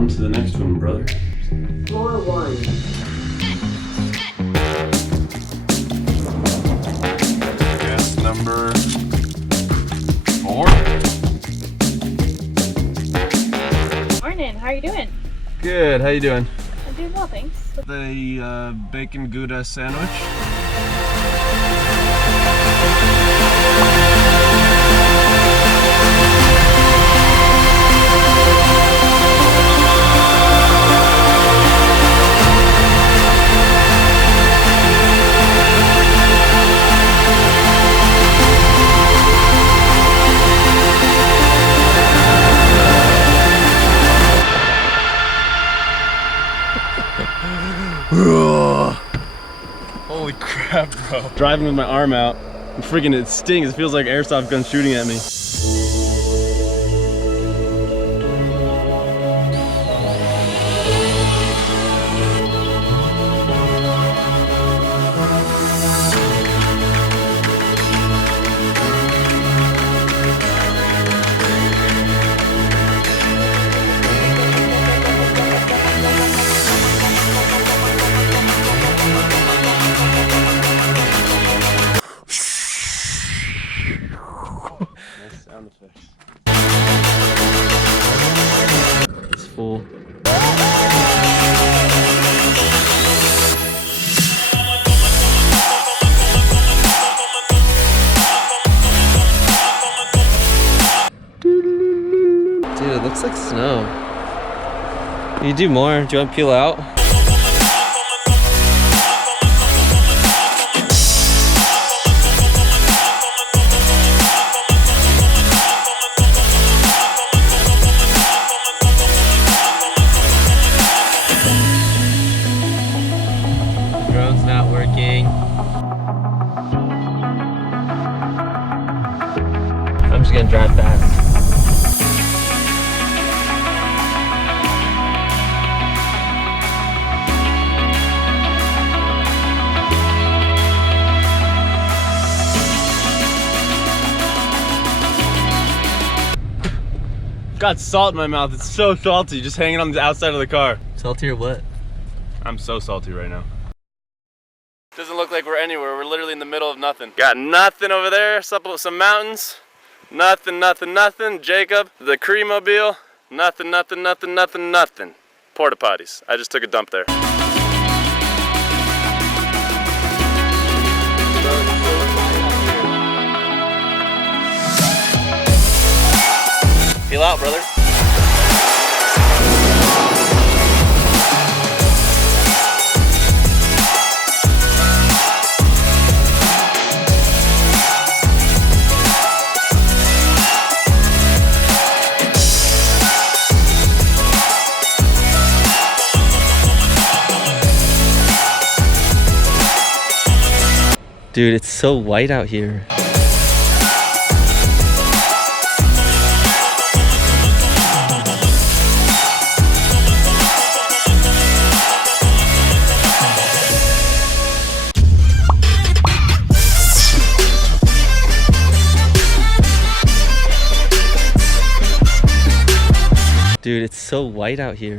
On to the next one, brother. Floor 1. Guess number 4. Morning, how are you doing? Good, how you doing? I'm doing well, thanks. The bacon Gouda sandwich. Holy crap, bro. Driving with my arm out, and freaking it stings. It feels like airsoft guns shooting at me. Nice sound effects. It's full. Dude, it looks like snow. You do more. Do you want to peel out? Drone's not working. I'm just gonna drive fast. Got salt in my mouth. It's so salty, just hanging on the outside of the car. Salty or what? I'm so salty right now. Doesn't look like we're anywhere. We're literally in the middle of nothing. Got nothing over there. Some mountains. Nothing, nothing, nothing. Jacob, the Cremobile. Nothing, nothing, nothing, nothing, nothing. Porta potties. I just took a dump there. Feel out, brother. Dude, it's so white out here. Dude, it's so white out here.